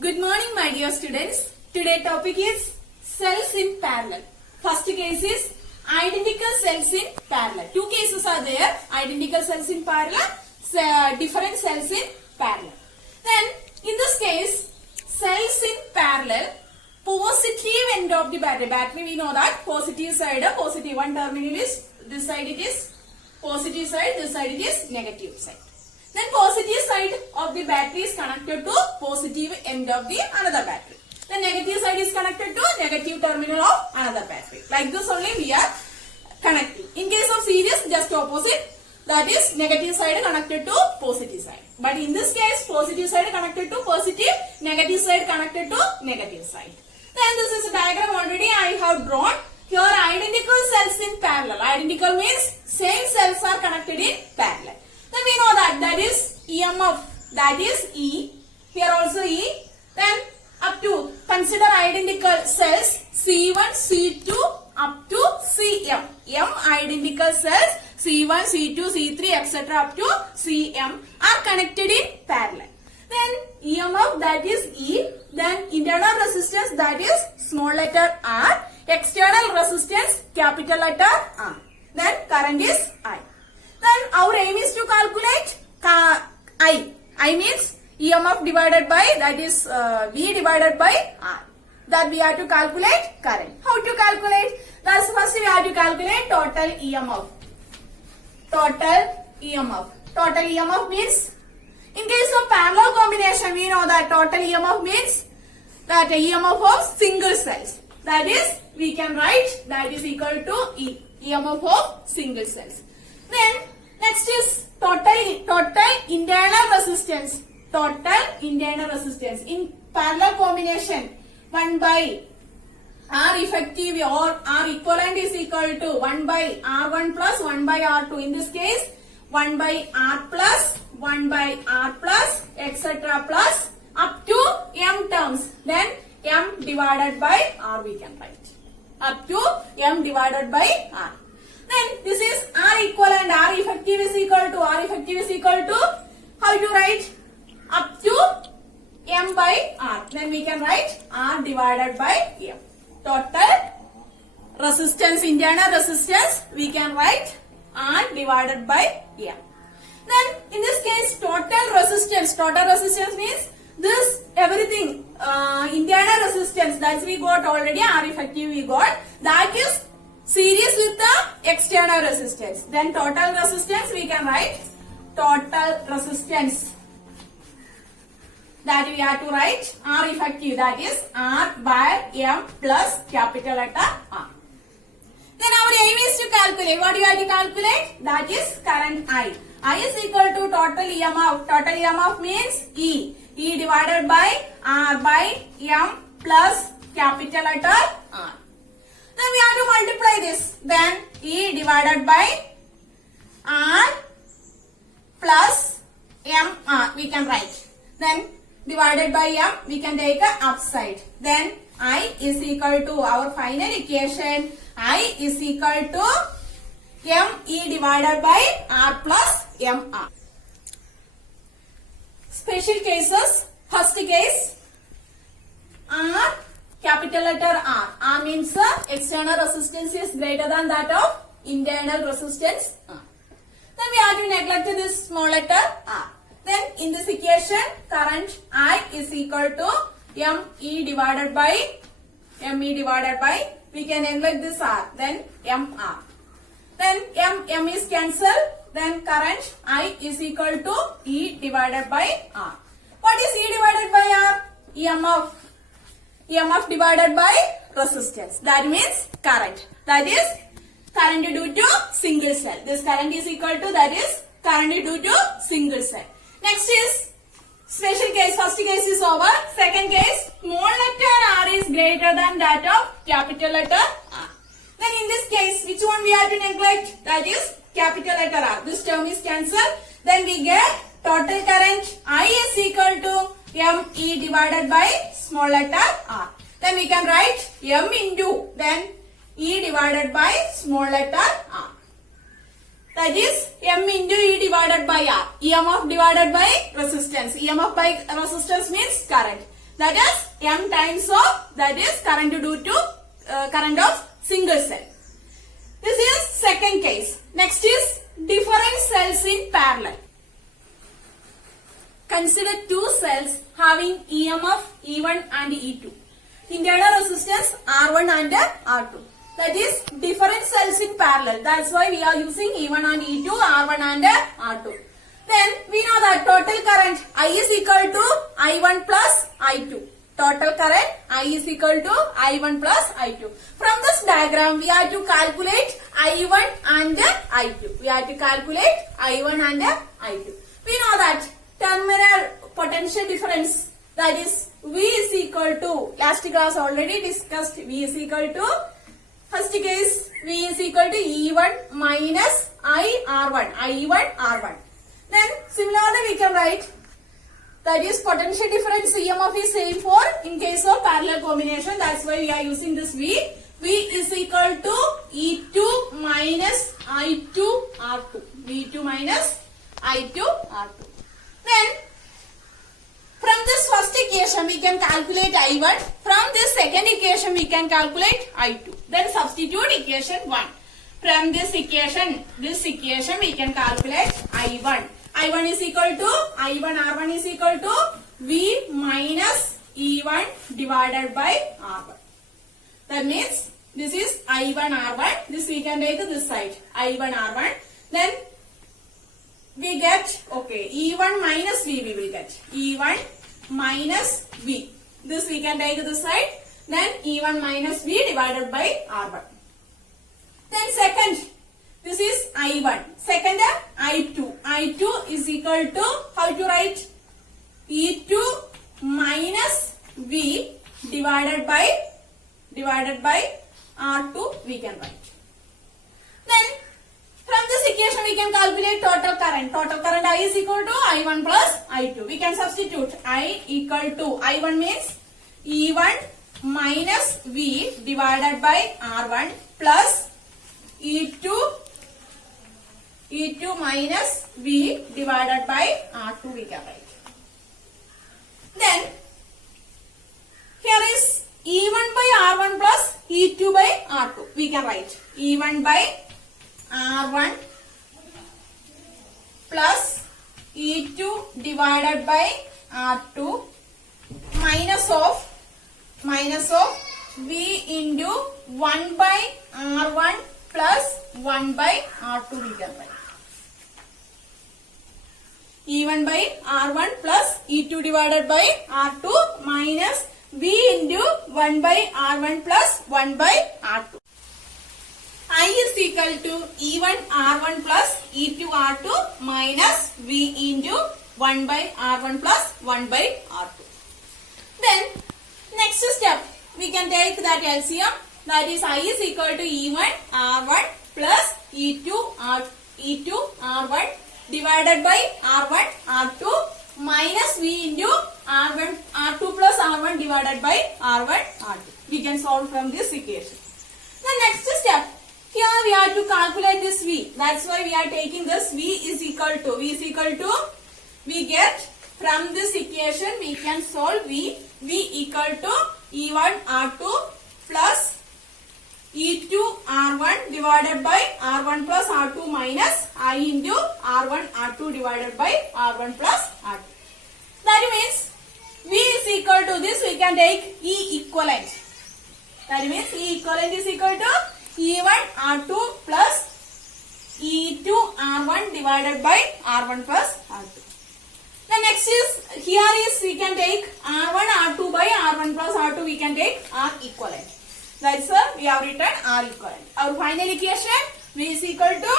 Good morning, my dear students. Today topic is cells in parallel. First case is identical cells in parallel. Two cases are there: identical cells in parallel, different cells in parallel. Then in this case, cells in parallel, positive end of the battery. Battery, we know that positive side, positive one terminal is this side, it is positive side, this side it is negative side. Then positive side of the battery is connected to positive end of the another battery. The negative side is connected to negative terminal of another battery. Like this only we are connecting. In case of series, just opposite. That is negative side connected to positive side. But in this case, positive side connected to positive, negative side connected to negative side. Then this is a diagram already I have drawn. Here identical cells in parallel. Identical means same cells are connected in parallel. Then we know that is EMF, that is E. Here also E. Then up to consider identical cells C1, C2 up to Cm. M identical cells C1, C2, C3 etc. up to Cm are connected in parallel. Then EMF, that is E. Then internal resistance, that is small letter R. External resistance capital letter R. Then current is I. Then our aim is to calculate I. I means EMF divided by, that is V divided by R. That we have to calculate current. How to calculate? That's first we have to calculate total EMF. Total EMF. Total EMF means, in case of parallel combination, we know that total EMF means that EMF of single cells. That is, we can write that is equal to E. EMF of single cells. Then next is total internal resistance. Total internal resistance in parallel combination, 1 by R effective or R equivalent is equal to 1 by R1 plus 1 by R2. In this case, 1 by R plus 1 by R plus etc. plus up to M terms. Then M divided by R we can write. Up to M divided by R. Then this is R equivalent, R effective is equal to, how to write? Up to M by R. Then we can write R divided by M. Total resistance, internal resistance, we can write R divided by M. Then in this case, total resistance means this everything, internal resistance, that we got already, R effective we got, that is series with the external resistance. Then total resistance we can write total resistance, that we have to write R effective, that is R by M plus capital letter R. Then our aim is to calculate. What do you have to calculate? That is current I. I is equal to total EMF. Total EMF means E. E divided by R by M plus capital letter R. Then we have to multiply this. Then E divided by R plus M R we can write. Then divided by M we can take a upside. Then I is equal to our final equation. I is equal to M E divided by R plus M R. Special cases. First case, R capital letter R. R means external resistance is greater than that of internal resistance R. Then we have to neglect this small letter R. Then in this equation, current I is equal to M E divided by, we can neglect this R. Then M R. Then M is cancelled. Then current I is equal to E divided by R. What is E divided by R? EMF. EMF divided by resistance. That means current. That is current due to single cell. This current is equal to, that is current due to single cell. Next is special case. First case is over. Second case, small letter R is greater than that of capital letter R. Then in this case, which one we have to neglect? That is capital letter R. This term is cancelled. Then we get total current I is equal to M E divided by small letter R. Then we can write M into, then E divided by small letter R. That is M into E divided by R. EMF divided by resistance. EMF by resistance means current. That is M times of, that is current due to current of single cell. This is second case. Next is different cells in parallel. Consider two cells having EMF E1 and E2. Internal resistance R1 and R2. That is different cells in parallel. That's why we are using E1 and E2, R1 and R2. Then we know that total current I is equal to I1 plus I2. Total current I is equal to I1 plus I2. From this diagram, we have to calculate I1 and I2. We have to calculate I1 and I2. We know that terminal potential difference, that is V is equal to, last class already discussed, V is equal to, first case V is equal to E1 minus I1, R1. Then similarly we can write, that is potential difference EMF is same for in case of parallel combination. That's why we are using this V. V is equal to E2 minus I2 R2. V2 minus I2 R2. Then from this first equation we can calculate I1. From this second equation we can calculate I2. Then substitute equation 1. From this equation we can calculate I1. I1 is equal to, I1 R1 is equal to V minus E1 divided by R1. That means this is I1 R1. This we can take to this side. I1 R1. Then we get, okay, E1 minus V we will get. E1 minus V. This we can take to this side. Then E1 minus V divided by R1. Then second, this is I1. Second, I2. I2 is equal to, how to write? E2 minus V divided by R2 we can write. Then from this equation we can calculate total current. Total current I is equal to I1 plus I2. We can substitute I equal to, I1 means E1 minus V divided by R1 plus E2 minus V divided by R2 we can write. Then here is E1 by R1 plus E2 by R2. We can write E1 by R1 plus E2 divided by R2 minus of V into 1 by R1 plus 1 by R2 we can write. E1 by R1 plus E2 divided by R2 minus V into 1 by R1 plus 1 by R2. I is equal to E1 R1 plus E2 R2 minus V into 1 by R1 plus 1 by R2. Then next step, we can take that LCM, that is I is equal to E1 R1 plus E2 R1 divided by R1 R2 minus V into R2 plus R1 divided by R1 R2. We can solve from this equation. The next step, here we have to calculate this V. That's why we are taking this V is equal to, we get from this equation we can solve V equal to E1 R2 plus E2 R1 divided by R1 plus R2 minus I into R1 R2 divided by R1 plus R2. That means V is equal to this, we can take E equivalent. That means E equivalent is equal to E1 R2 plus E2 R1 divided by R1 plus R2. The next is, here is we can take R1 R2 by R1 plus R2, we can take R equivalent. That's why we have written R equivalent. Our final equation, V is equal to